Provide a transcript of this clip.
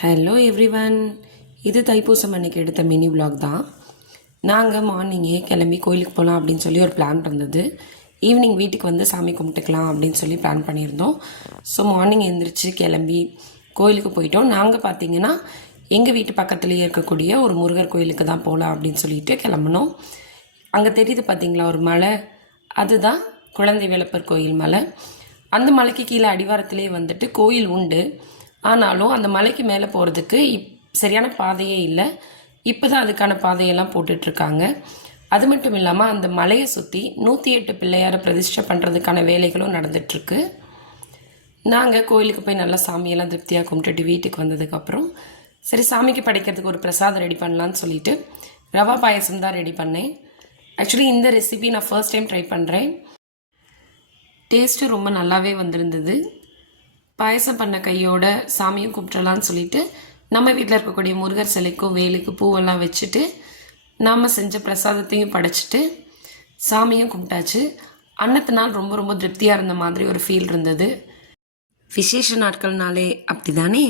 Hello everyone, இது தைப்பூசம் அன்னைக்கு எடுத்த மினி விலாக் தான். நாங்கள் மார்னிங்கே கிளம்பி கோயிலுக்கு போகலாம் அப்படின்னு சொல்லி ஒரு பிளான் இருந்தது. ஈவினிங் வீட்டுக்கு வந்து சாமி கும்பிட்டுக்கலாம் அப்படின்னு சொல்லி பிளான் பண்ணியிருந்தோம். ஸோ மார்னிங் எழுந்திரிச்சு கிளம்பி கோயிலுக்கு போயிட்டோம். நாங்கள் பார்த்தீங்கன்னா எங்கள் வீட்டு பக்கத்துலேயே இருக்கக்கூடிய ஒரு முருகர் கோயிலுக்கு தான் போகலாம் அப்படின்னு சொல்லிட்டு கிளம்பினோம். அங்கே தெரியுது பார்த்தீங்களா ஒரு மலை, அதுதான் குழந்தை வேலப்பர் கோயில் மலை. அந்த மலைக்கு கீழே அடிவாரத்திலே வந்துட்டு கோயில் உண்டு. ஆனாலும் அந்த மலைக்கு மேலே போகிறதுக்கு சரியான பாதையே இல்லை. இப்போ தான் அதுக்கான பாதையெல்லாம் போட்டுட்ருக்காங்க. அது மட்டும் இல்லாமல் அந்த மலையை சுற்றி 108 பிள்ளையாரை பிரதிஷ்டை பண்ணுறதுக்கான வேலைகளும் நடந்துகிட்ருக்கு. நாங்கள் கோயிலுக்கு போய் நல்லா சாமியெல்லாம் திருப்தியாக கும்பிட்டுட்டு வீட்டுக்கு வந்ததுக்கப்புறம் சரி சாமிக்கு படைக்கிறதுக்கு ஒரு பிரசாதம் ரெடி பண்ணலான்னு சொல்லிட்டு ரவா பாயசம் தான் ரெடி பண்ணேன். ஆக்சுவலி இந்த ரெசிபி நான் ஃபர்ஸ்ட் டைம் ட்ரை பண்ணுறேன். டேஸ்ட்டு ரொம்ப நல்லாவே வந்திருந்தது. பாயசம் பண்ண கையோட சாமியும் கும்பிட்றலான்னு சொல்லிட்டு நம்ம வீட்டில் இருக்கக்கூடிய முருகர் சிலைக்கும் வேலுக்கு பூவெல்லாம் வச்சுட்டு நாம் செஞ்ச பிரசாதத்தையும் படைச்சிட்டு சாமியும் கும்பிட்டாச்சு. அன்னத்தினால் ரொம்ப ரொம்ப திருப்தியாக இருந்த மாதிரி ஒரு ஃபீல் இருந்தது. விசேஷ நாட்கள்னாலே அப்படி தானே.